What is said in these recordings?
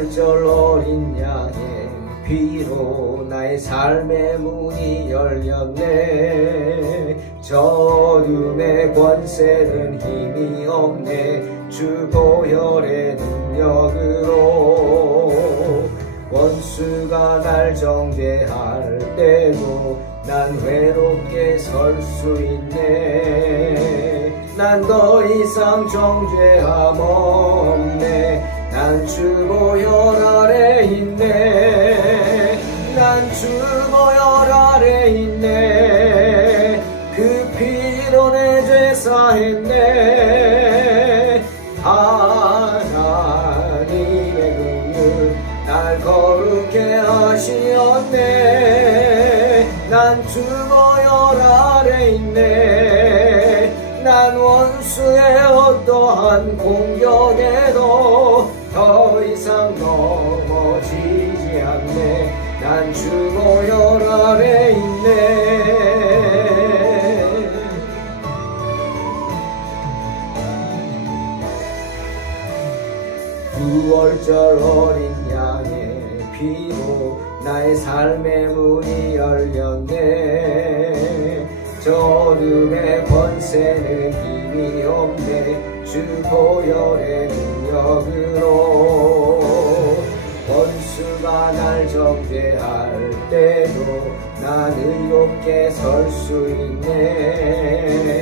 6월절 어린 양의 피로 나의 삶의 문이 열렸네. 저둠의 권세는 힘이 없네. 주 보혈의 능력으로 원수가 날 정죄할 때도 난 외롭게 설 수 있네. 난 더 이상 정죄함 없네. 난 주 보혈 아래 있네. 난 주 보혈 아래 있네. 그 피로 내 죄 사했네. 하나님의 긍휼 날 거룩해 하시었네. 난 주 보혈 아래 있네. 난 원수의 어떠한 공격에도 더 이상 넘어지지 않네. 난 주 보혈 아래 있네. 6월절 어린 양의 피로 나의 삶의 문이 열렸네. 저둠의 권세는 힘이 없네. 주 보혈의 능력으로 원수가 날 정죄할 때도 난 의롭게 설 수 있네.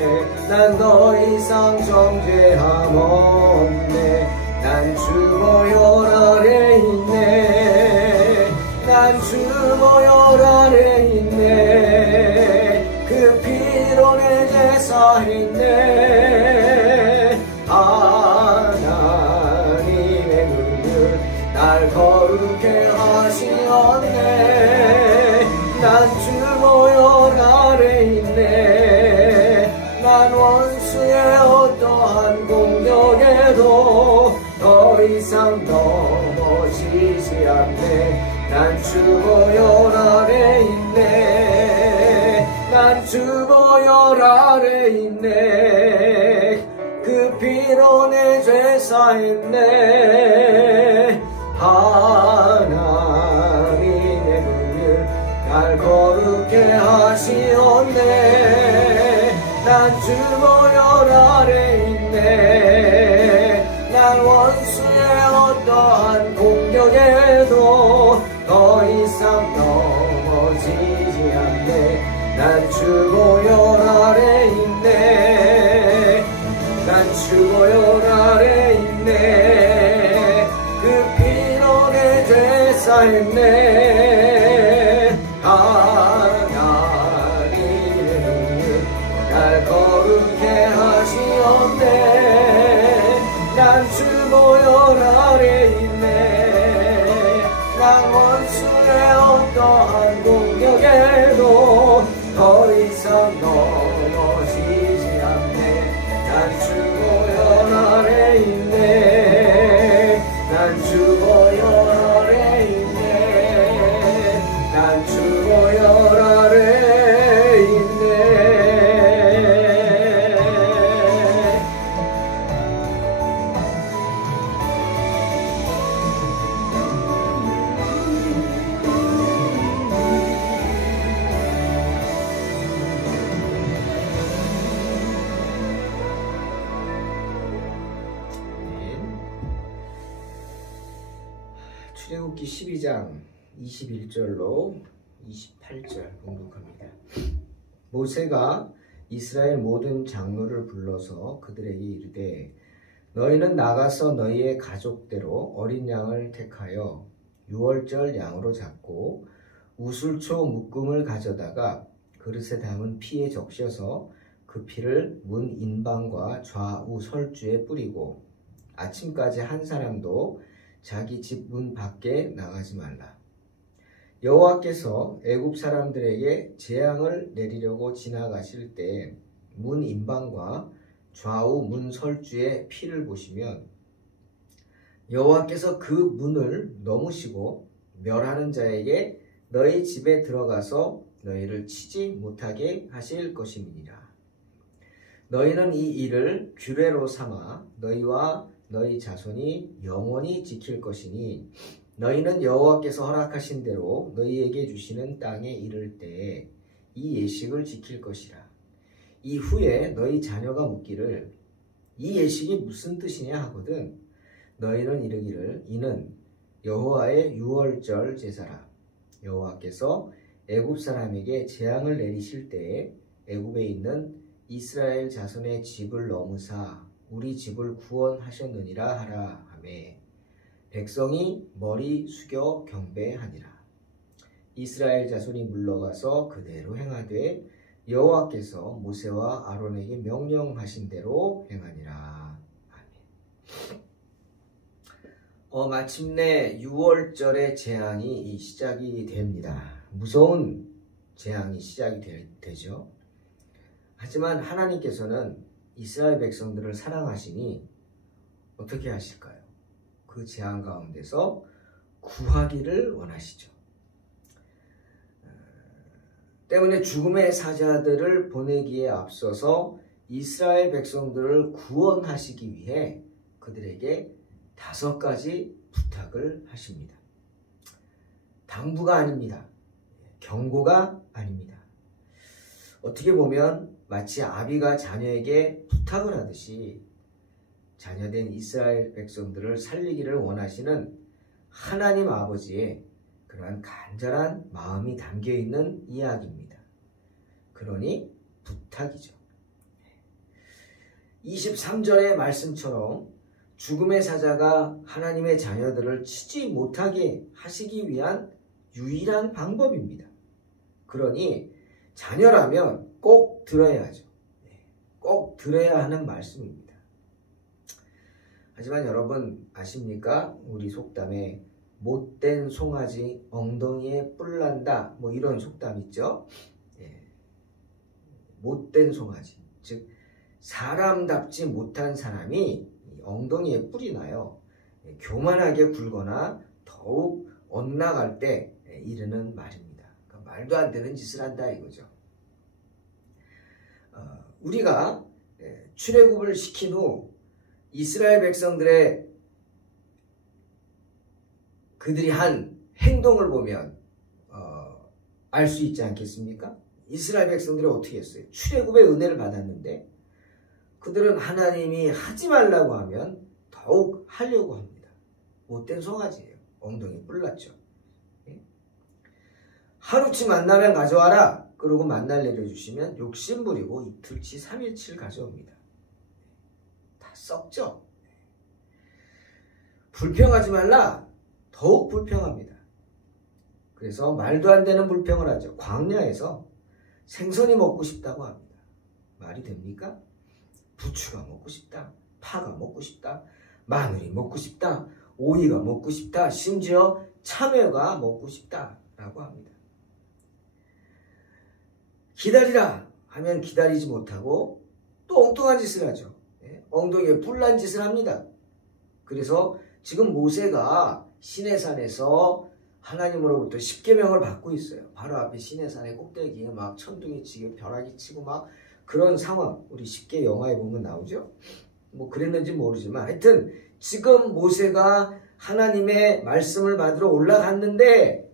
난 더 이상 정죄함 없네. 난 주 보혈 아래 있네. 난 주 보혈 아래 있네. 그 피로 내 죄 사했네. 하나님의 긍휼 날 거룩해 하시었네. 난 주 보혈 아래 있네. 난 원수의 어떠한 공격에도 더 이상 넘어지지 않네. 난 주 보혈 아래 있네. 난 주 보혈 아래 있네. 그 피로 내 죄 사했네. 하나님의 긍휼 날 거룩해 하시었네. 난 주 보혈 아래 있네. 난 원수의 어떠한 공격에도 더 이상 넘어지지 않네. 난 주 보혈 아래 있네. 난 주 보혈 아래 있네. 그 피로 내 죄 사했네. 하나님의 긍휼 날 거룩해 하시었네. 난 주 보혈 아래 있네. 난 원수의 어떠한 공격에도 더 이상 넘어지지 않네. 난 주 보혈 아래 있네. 난 주 보혈 아래 있네. 난 주 보혈 아래 있네. 출애굽기 12장 21절로 28절 공독합니다. 모세가 이스라엘 모든 장로를 불러서 그들에게 이르되 너희는 나가서 너희의 가족대로 어린 양을 택하여 6월절 양으로 잡고 우슬초 묶음을 가져다가 그릇에 담은 피에 적셔서 그 피를 문 인방과 좌우 설주에 뿌리고 아침까지 한 사람도 자기 집 문 밖에 나가지 말라. 여호와께서 애굽 사람들에게 재앙을 내리려고 지나가실 때 문 인방과 좌우 문 설주에 피를 보시면 여호와께서 그 문을 넘으시고 멸하는 자에게 너희 집에 들어가서 너희를 치지 못하게 하실 것임이니라. 너희는 이 일을 규례로 삼아 너희와 너희 자손이 영원히 지킬 것이니 너희는 여호와께서 허락하신 대로 너희에게 주시는 땅에 이를 때에 이 예식을 지킬 것이라. 이후에 너희 자녀가 묻기를 이 예식이 무슨 뜻이냐 하거든 너희는 이르기를 이는 여호와의 유월절 제사라. 여호와께서 애굽 사람에게 재앙을 내리실 때에 애굽에 있는 이스라엘 자손의 집을 넘으사 우리 집을 구원하셨느니라 하라 하매 백성이 머리 숙여 경배하니라. 이스라엘 자손이 물러가서 그대로 행하되 여호와께서 모세와 아론에게 명령하신 대로 행하니라. 아멘. 마침내 6월절의 재앙이 시작이 됩니다. 무서운 재앙이 시작이 되죠. 하지만 하나님께서는 이스라엘 백성들을 사랑하시니 어떻게 하실까요? 그 재앙 가운데서 구하기를 원하시죠. 때문에 죽음의 사자들을 보내기에 앞서서 이스라엘 백성들을 구원하시기 위해 그들에게 5가지 부탁을 하십니다. 당부가 아닙니다. 경고가 아닙니다. 어떻게 보면 마치 아비가 자녀에게 부탁을 하듯이 자녀된 이스라엘 백성들을 살리기를 원하시는 하나님 아버지의 그러한 간절한 마음이 담겨있는 이야기입니다. 그러니 부탁이죠. 23절의 말씀처럼 죽음의 사자가 하나님의 자녀들을 치지 못하게 하시기 위한 유일한 방법입니다. 그러니 자녀라면 꼭 들어야죠. 꼭 들어야 하는 말씀입니다. 하지만 여러분 아십니까? 우리 속담에 못된 송아지 엉덩이에 뿔 난다 뭐 이런 속담 있죠. 못된 송아지 즉 사람답지 못한 사람이 엉덩이에 뿔이 나요. 교만하게 굴거나 더욱 엇나갈 때 이르는 말입니다. 그러니까 말도 안 되는 짓을 한다 이거죠. 우리가 출애굽을 시킨 후 이스라엘 백성들의 그들이 한 행동을 보면 알 수 있지 않겠습니까? 이스라엘 백성들이 어떻게 했어요? 출애굽의 은혜를 받았는데 그들은 하나님이 하지 말라고 하면 더욱 하려고 합니다. 못된 송아지예요. 엉덩이 뿔났죠. 하루치 만나면 가져와라. 그러고 만날 내려주시면 욕심부리고 이틀치 3일치를 가져옵니다. 다 썩죠. 불평하지 말라. 더욱 불평합니다. 그래서 말도 안 되는 불평을 하죠. 광야에서 생선이 먹고 싶다고 합니다. 말이 됩니까? 부추가 먹고 싶다. 파가 먹고 싶다. 마늘이 먹고 싶다. 오이가 먹고 싶다. 심지어 참외가 먹고 싶다라고 합니다. 기다리라 하면 기다리지 못하고 또 엉뚱한 짓을 하죠. 엉덩이에 뿔난 짓을 합니다. 그래서 지금 모세가 시내산에서 하나님으로부터 10계명을 받고 있어요. 바로 앞에 시내산의 꼭대기에 막 천둥이 치고 벼락이 치고 막 그런 상황 우리 10개 영화에 보면 나오죠. 뭐 그랬는지 모르지만 하여튼 지금 모세가 하나님의 말씀을 받으러 올라갔는데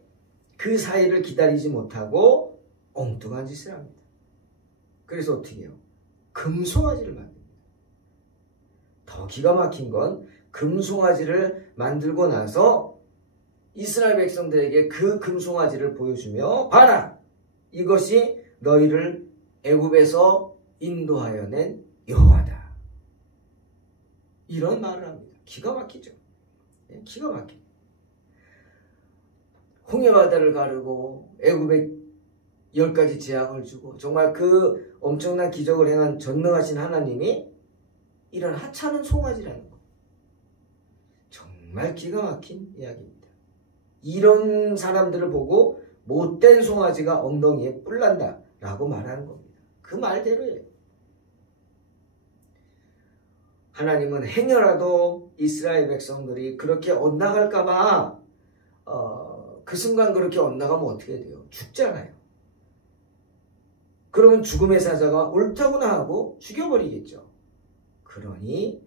그 사이를 기다리지 못하고 엉뚱한 짓을 합니다. 그래서 어떻게 해요? 금송아지를 만듭니다. 더 기가 막힌 건 금송아지를 만들고 나서 이스라엘 백성들에게 그 금송아지를 보여주며 봐라! 이것이 너희를 애굽에서 인도하여 낸 여호와다. 이런 말을 합니다. 기가 막히죠. 기가 막혀. 홍해바다를 가르고 애굽에 10가지 재앙을 주고 정말 그 엄청난 기적을 행한 전능하신 하나님이 이런 하찮은 송아지라는 것. 정말 기가 막힌 이야기입니다. 이런 사람들을 보고 못된 송아지가 엉덩이에 뿔난다 라고 말하는 겁니다. 그 말대로예요. 하나님은 행여라도 이스라엘 백성들이 그렇게 엇나갈까봐 그 순간 그렇게 엇나가면 어떻게 돼요? 죽잖아요. 그러면 죽음의 사자가 옳다구나 하고 죽여버리겠죠. 그러니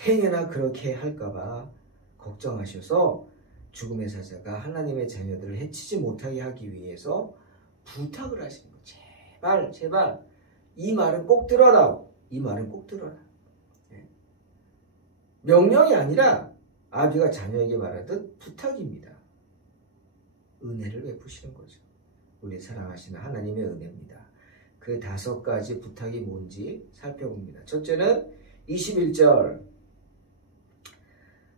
행여나 그렇게 할까봐 걱정하셔서 죽음의 사자가 하나님의 자녀들을 해치지 못하게 하기 위해서 부탁을 하시는 거예요. 제발 제발 이 말은 꼭 들어라. 이 말은 꼭 들어라. 명령이 아니라 아비가 자녀에게 말하듯 부탁입니다. 은혜를 베푸시는 거죠. 우리 사랑하시는 하나님의 은혜입니다. 그 5가지 부탁이 뭔지 살펴봅니다. 첫째는 21절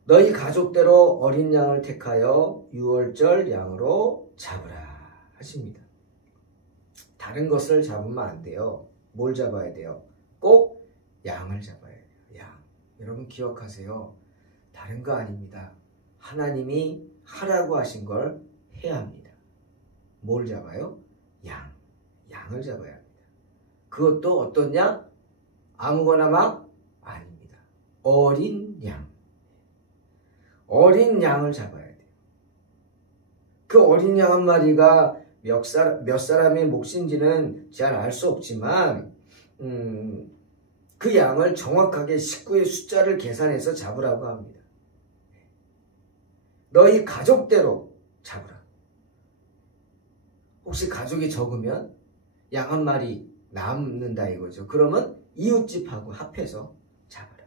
너희 가족대로 어린 양을 택하여 유월절 양으로 잡으라 하십니다. 다른 것을 잡으면 안 돼요. 뭘 잡아야 돼요? 꼭 양을 잡아야 돼요. 양. 여러분 기억하세요. 다른 거 아닙니다. 하나님이 하라고 하신 걸 해야 합니다. 뭘 잡아요? 양. 양을 잡아야 합니다. 그것도 어떤 양? 아무거나 막? 아닙니다. 어린 양. 어린 양을 잡아야 돼요. 그 어린 양 한 마리가 몇 사람의 몫인지는 잘 알 수 없지만 그 양을 정확하게 식구의 숫자를 계산해서 잡으라고 합니다. 너희 가족대로 잡으라. 혹시 가족이 적으면 양 한 마리 남는다 이거죠. 그러면 이웃집하고 합해서 잡아라.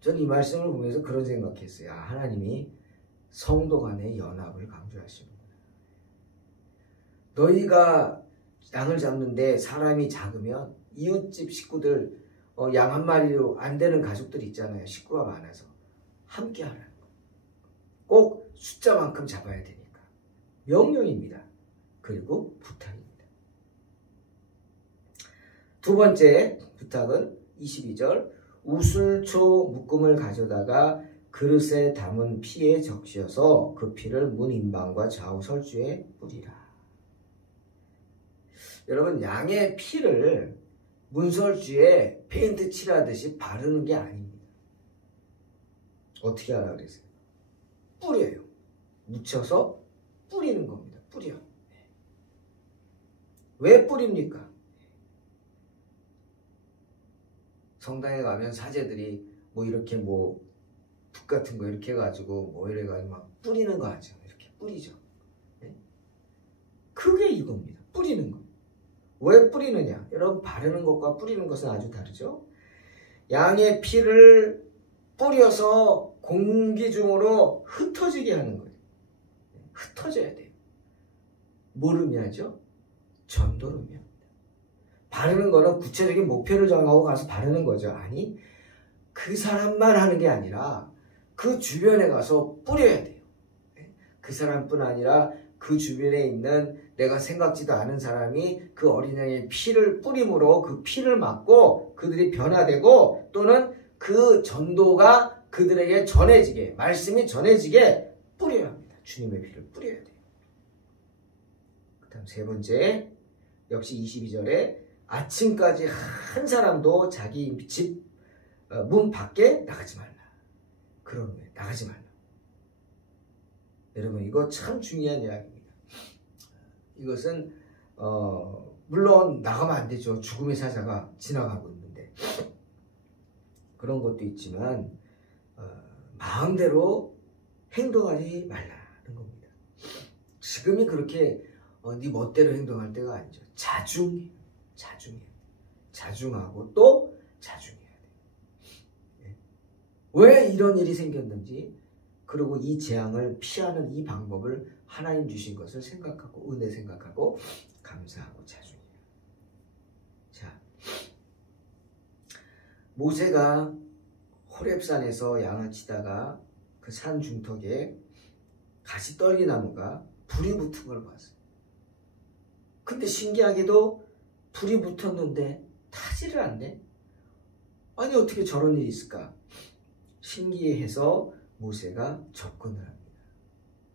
저는 이 말씀을 보면서 그런 생각했어요. 하나님이 성도 간의 연합을 강조하시는구나. 너희가 양을 잡는데 사람이 작으면 이웃집 식구들 양 한 마리로 안 되는 가족들 있잖아요. 식구가 많아서 함께 하라는 거예요. 꼭 숫자만큼 잡아야 되니까. 명령입니다. 그리고 부탁입니다. 두 번째 부탁은 22절 우슬초 묶음을 가져다가 그릇에 담은 피에 적셔서 그 피를 문 임방과 좌우 설주에 뿌리라. 여러분 양의 피를 문설주에 페인트 칠하듯이 바르는 게 아닙니다. 어떻게 하라 그랬어요? 뿌려요. 묻혀서 뿌리는 겁니다. 뿌려. 왜 뿌립니까? 성당에 가면 사제들이 뭐 이렇게 뭐 붓 같은 거 이렇게 해가지고 뭐 이래가지고 막 뿌리는 거 하죠. 이렇게 뿌리죠. 네? 그게 이겁니다. 뿌리는 거. 왜 뿌리느냐? 여러분 바르는 것과 뿌리는 것은 아주 다르죠. 양의 피를 뿌려서 공기 중으로 흩어지게 하는 거예요. 흩어져야 돼요. 뭘 의미하죠? 전도를 의미합니다. 바르는 거는 구체적인 목표를 정하고 가서 바르는 거죠. 아니, 그 사람만 하는 게 아니라 그 주변에 가서 뿌려야 돼요. 그 사람뿐 아니라 그 주변에 있는 내가 생각지도 않은 사람이 그 어린 양의 피를 뿌림으로 그 피를 맞고 그들이 변화되고 또는 그 전도가 그들에게 전해지게, 말씀이 전해지게 뿌려야 합니다. 주님의 피를 뿌려야 돼요. 그 다음 세 번째, 역시 22절에 아침까지 한 사람도 자기 집 문 밖에 나가지 말라. 그런 거예요. 나가지 말라. 여러분 이거 참 중요한 이야기입니다. 이것은 물론 나가면 안 되죠. 죽음의 사자가 지나가고 있는데 그런 것도 있지만 마음대로 행동하지 말라는 겁니다. 지금이 그렇게 네 멋대로 행동할 때가 아니죠. 자중해요. 자중하고 또 자중해야 돼요. 왜 이런 일이 생겼는지 그리고 이 재앙을 피하는 이 방법을 하나님 주신 것을 생각하고 은혜 생각하고 감사하고 자중해요. 자, 모세가 호렙산에서 양을 치다가 그 산 중턱에 가시떨기나무가 불이 붙은 걸 봤어요. 근데 신기하게도 불이 붙었는데 타지를 않네. 아니 어떻게 저런 일이 있을까? 신기해서 모세가 접근을 합니다.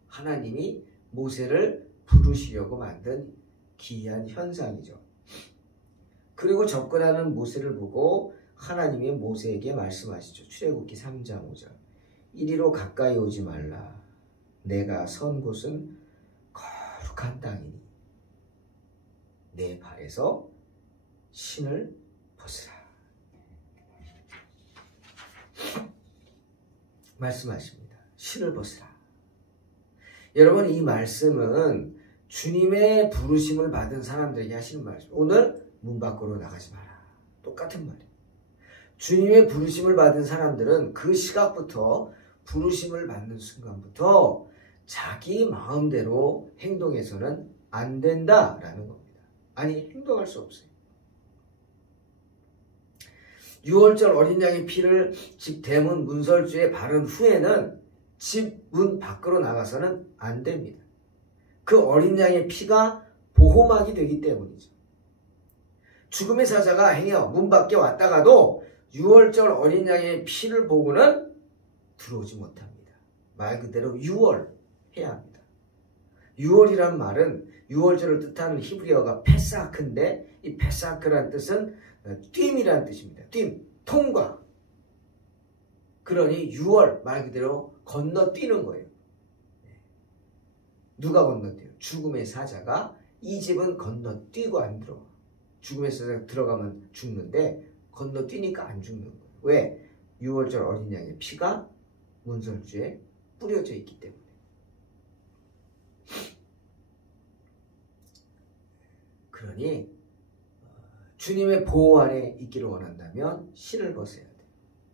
하나님이 모세를 부르시려고 만든 기이한 현상이죠. 그리고 접근하는 모세를 보고 하나님이 모세에게 말씀하시죠. 출애굽기 3장 5절 이리로 가까이 오지 말라. 내가 선 곳은 거룩한 땅이니 내 발에서 신을 벗으라. 말씀하십니다. 신을 벗으라. 여러분, 이 말씀은 주님의 부르심을 받은 사람들에게 하시는 말씀. 오늘 문 밖으로 나가지 마라. 똑같은 말이에요. 주님의 부르심을 받은 사람들은 그 시각부터, 부르심을 받는 순간부터 자기 마음대로 행동해서는 안 된다라는 겁니다. 아니, 행동할 수 없어요. 유월절 어린 양의 피를 집 대문 문설주에 바른 후에는 집 문 밖으로 나가서는 안 됩니다. 그 어린 양의 피가 보호막이 되기 때문이죠. 죽음의 사자가 행여 문 밖에 왔다가도 유월절 어린 양의 피를 보고는 들어오지 못합니다. 말 그대로 유월해야 합니다. 유월이란 말은 유월절을 뜻하는 히브리어가 페사크인데, 이 페사크란 뜻은 뜀이라는 뜻입니다. 뜀, 통과. 그러니 유월, 말 그대로 건너뛰는 거예요. 누가 건너뛰어요? 죽음의 사자가. 이 집은 건너뛰고 안 들어와. 죽음의 사자가 들어가면 죽는데 건너뛰니까 안 죽는 거예요. 왜? 유월절 어린 양의 피가 문설주에 뿌려져 있기 때문에. 그러니 주님의 보호 아래 있기를 원한다면 신을 벗어야 돼요.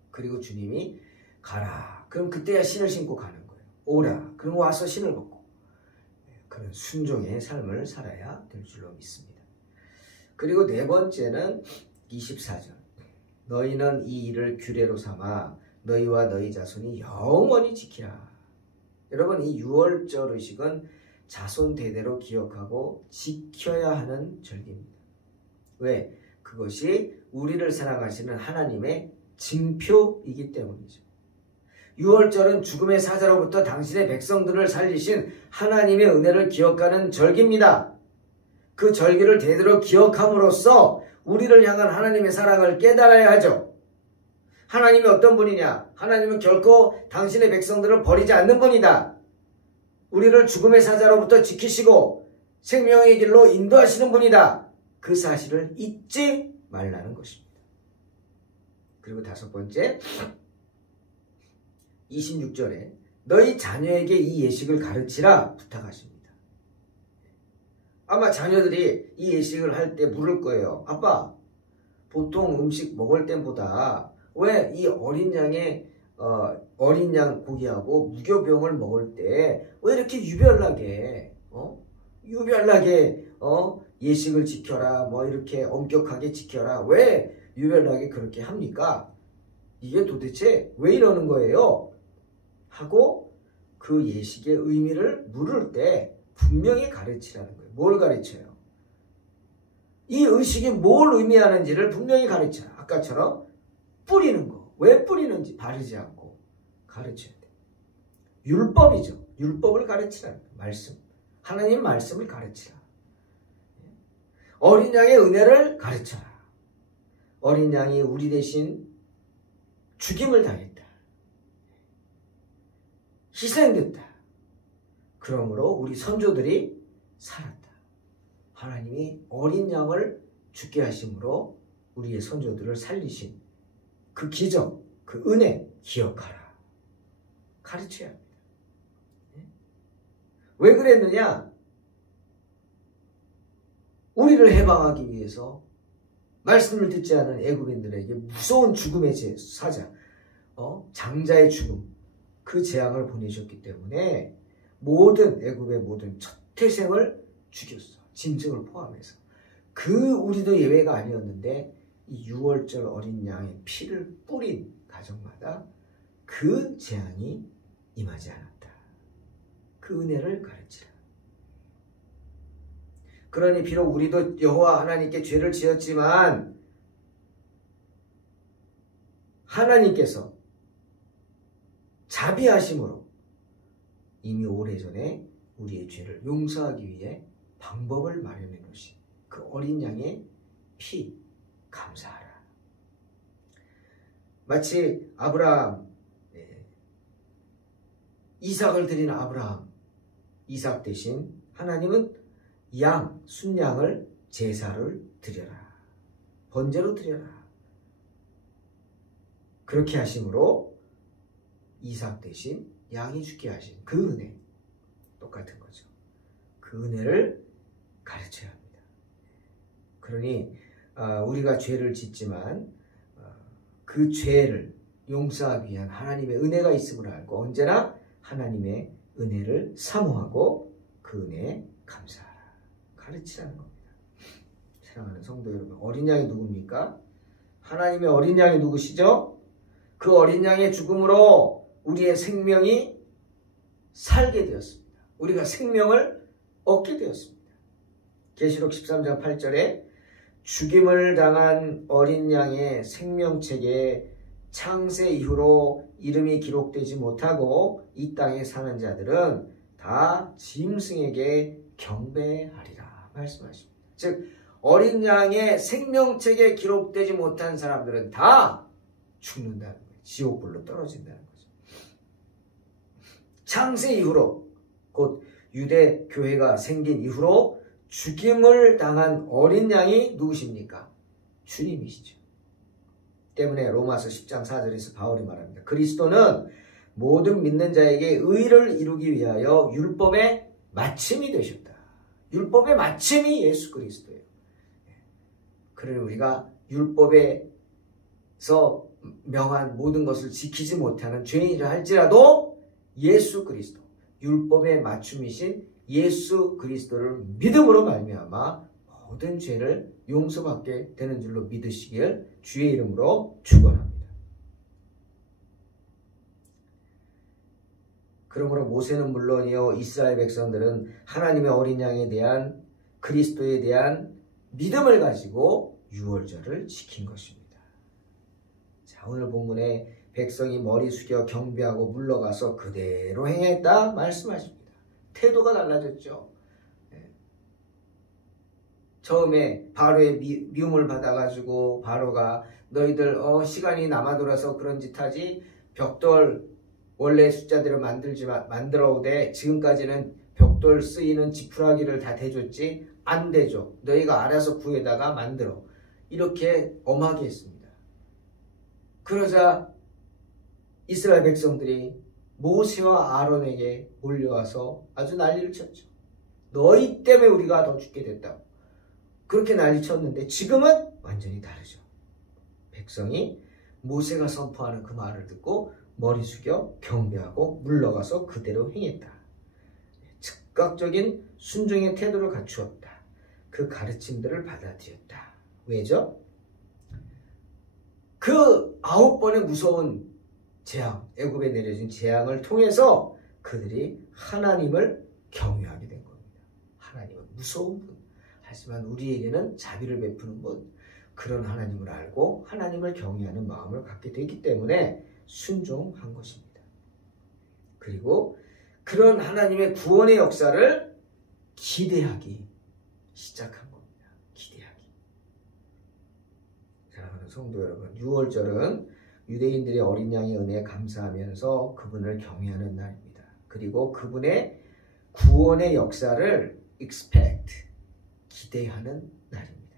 그리고 주님이 가라. 그럼 그때야 신을 신고 가는 거예요. 오라. 그럼 와서 신을 벗고. 그런 순종의 삶을 살아야 될 줄로 믿습니다. 그리고 네 번째는 24절. 너희는 이 일을 규례로 삼아 너희와 너희 자손이 영원히 지키라. 여러분, 이 유월절 의식은 자손 대대로 기억하고 지켜야 하는 절기입니다. 왜? 그것이 우리를 사랑하시는 하나님의 징표이기 때문이죠. 유월절은 죽음의 사자로부터 당신의 백성들을 살리신 하나님의 은혜를 기억하는 절기입니다. 그 절기를 대대로 기억함으로써 우리를 향한 하나님의 사랑을 깨달아야 하죠. 하나님이 어떤 분이냐? 하나님은 결코 당신의 백성들을 버리지 않는 분이다. 우리를 죽음의 사자로부터 지키시고 생명의 길로 인도하시는 분이다. 그 사실을 잊지 말라는 것입니다. 그리고 다섯 번째, 26절에 너희 자녀에게 이 예식을 가르치라 부탁하십니다. 아마 자녀들이 이 예식을 할 때 물을 거예요. 아빠, 보통 음식 먹을 때보다 왜 이 어린 양 고기하고 무교병을 먹을 때 왜 이렇게 유별나게 예식을 지켜라, 뭐 이렇게 엄격하게 지켜라, 왜 유별나게 그렇게 합니까? 이게 도대체 왜 이러는 거예요? 하고 그 예식의 의미를 물을 때 분명히 가르치라는 거예요. 뭘 가르쳐요? 이 의식이 뭘 의미하는지를 분명히 가르쳐라. 아까처럼 뿌리는 거. 왜 뿌리는지 바르지 않고 가르쳐야 돼. 율법이죠. 율법을 가르치라는 거예요. 말씀. 하나님 말씀을 가르치라. 어린 양의 은혜를 가르쳐라. 어린 양이 우리 대신 죽임을 당했다. 희생됐다. 그러므로 우리 선조들이 살았다. 하나님이 어린 양을 죽게 하심으로 우리의 선조들을 살리신 그 기적, 그 은혜 기억하라. 가르쳐야 합니다. 왜 그랬느냐? 우리를 해방하기 위해서 말씀을 듣지 않은 애굽인들에게 무서운 죽음의 사자, 장자의 죽음, 그 재앙을 보내셨기 때문에 모든 애굽의 모든 첫 태생을 죽였어. 짐승을 포함해서. 그 우리도 예외가 아니었는데 이 유월절 어린 양의 피를 뿌린 가정마다 그 재앙이 임하지 않았다. 그 은혜를 가르치라. 그러니 비록 우리도 여호와 하나님께 죄를 지었지만 하나님께서 자비하심으로 이미 오래전에 우리의 죄를 용서하기 위해 방법을 마련해 놓으신 그 어린 양의 피, 감사하라. 마치 아브라함, 이삭을 드린 아브라함, 이삭 대신 하나님은 양, 순양을 제사를 드려라. 번제로 드려라. 그렇게 하심으로 이삭 대신 양이 죽게 하신 그 은혜, 똑같은 거죠. 그 은혜를 가르쳐야 합니다. 그러니 우리가 죄를 짓지만 그 죄를 용서하기 위한 하나님의 은혜가 있음을 알고 언제나 하나님의 은혜를 사모하고 그 은혜에 감사하라. 가르치라는 겁니다. 사랑하는 성도 여러분, 어린 양이 누굽니까? 하나님의 어린 양이 누구시죠? 그 어린 양의 죽음으로 우리의 생명이 살게 되었습니다. 우리가 생명을 얻게 되었습니다. 계시록 13장 8절에 죽임을 당한 어린 양의 생명책에 창세 이후로 이름이 기록되지 못하고 이 땅에 사는 자들은 다 짐승에게 경배하리라 말씀하십니다. 즉 어린 양의 생명책에 기록되지 못한 사람들은 다 죽는다는 거예요. 지옥불로 떨어진다는 거죠. 창세 이후로, 곧 유대 교회가 생긴 이후로 죽임을 당한 어린 양이 누구십니까? 주님이시죠. 때문에 로마서 10장 4절에서 바울이 말합니다. 그리스도는 모든 믿는 자에게 의를 이루기 위하여 율법의 마침이 되셨다. 율법의 마침이 예수 그리스도예요. 그러니 우리가 율법에서 명한 모든 것을 지키지 못하는 죄인이라 할지라도 예수 그리스도, 율법의 맞춤이신 예수 그리스도를 믿음으로 말미암아 모든 죄를 용서받게 되는 줄로 믿으시길 주의 이름으로 축원합니다. 그러므로 모세는 물론이요 이스라엘 백성들은 하나님의 어린 양에 대한 그리스도에 대한 믿음을 가지고 유월절을 지킨 것입니다. 자, 오늘 본문에 백성이 머리 숙여 경배하고 물러가서 그대로 행했다 말씀하십니다. 태도가 달라졌죠. 처음에 바로의 미움을 받아가지고 바로가 너희들 시간이 남아돌아서 그런 짓 하지 벽돌 원래 숫자대로 만들어 오되 지금까지는 벽돌 쓰이는 지푸라기를 다 대줬지 안 되죠. 너희가 알아서 구해다가 만들어. 이렇게 엄하게 했습니다. 그러자 이스라엘 백성들이 모세와 아론에게 몰려와서 아주 난리를 쳤죠. 너희 때문에 우리가 더 죽게 됐다고. 그렇게 난리 쳤는데 지금은 완전히 다르죠. 백성이 모세가 선포하는 그 말을 듣고 머리 숙여 경배하고 물러가서 그대로 행했다. 즉각적인 순종의 태도를 갖추었다. 그 가르침들을 받아들였다. 왜죠? 그 9번의 무서운 재앙, 애굽에 내려진 재앙을 통해서 그들이 하나님을 경외하게 된 겁니다. 하나님은 무서운 분, 하지만 우리에게는 자비를 베푸는 분, 그런 하나님을 알고 하나님을 경외하는 마음을 갖게 되기 때문에 순종한 것입니다. 그리고 그런 하나님의 구원의 역사를 기대하기 시작한 겁니다. 기대하기. 사랑하는 성도 여러분, 유월절은 유대인들의 어린 양의 은혜에 감사하면서 그분을 경외하는 날입니다. 그리고 그분의 구원의 역사를 expect, 기대하는 날입니다.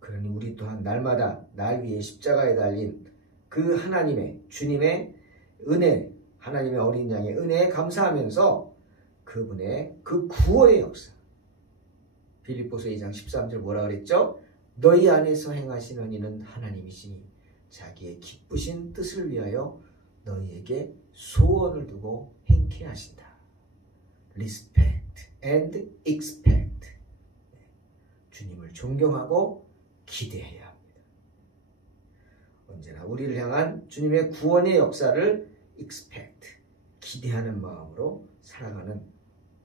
그러니 우리 또한 날마다 날 위해 십자가에 달린 그 하나님의, 주님의 은혜, 하나님의 어린 양의 은혜에 감사하면서 그분의 그 구원의 역사, 빌립보서 2장 13절 뭐라 그랬죠? 너희 안에서 행하시는 이는 하나님이시니 자기의 기쁘신 뜻을 위하여 너희에게 소원을 두고 행케 하신다. Respect and expect. 주님을 존경하고 기대해야 합니다. 언제나 우리를 향한 주님의 구원의 역사를 expect, 기대하는 마음으로 살아가는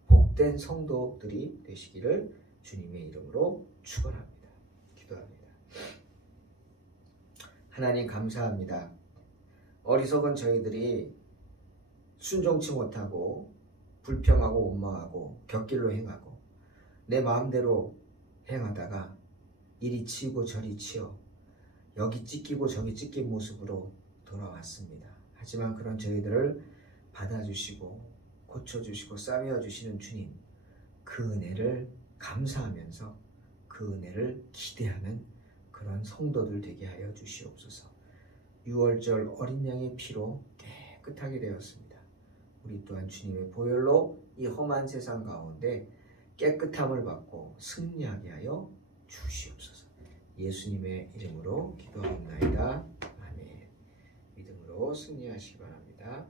복된 성도들이 되시기를 주님의 이름으로 축원합니다. 기도합니다. 하나님 감사합니다. 어리석은 저희들이 순종치 못하고 불평하고 원망하고 곁길로 행하고 내 마음대로 행하다가 이리 치고 저리 치어 여기 찢기고 저기 찢긴 모습으로 돌아왔습니다. 하지만 그런 저희들을 받아주시고 고쳐주시고 싸매어주시는 주님, 그 은혜를 감사하면서 그 은혜를 기대하는 그런 성도들 되게 하여 주시옵소서. 유월절 어린 양의 피로 깨끗하게 되었습니다. 우리 또한 주님의 보혈로 이 험한 세상 가운데 깨끗함을 받고 승리하게 하여 주시옵소서. 예수님의 이름으로 기도하옵나이다. 아멘. 믿음으로 승리하시기 바랍니다.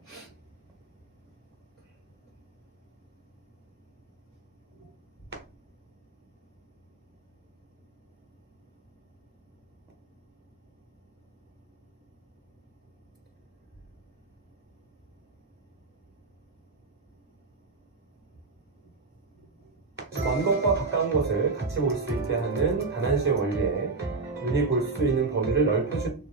먼 것과 가까운 것을 같이 볼 수 있게 하는 다난시의 원리에 눈이 볼 수 있는 범위를 넓혀주는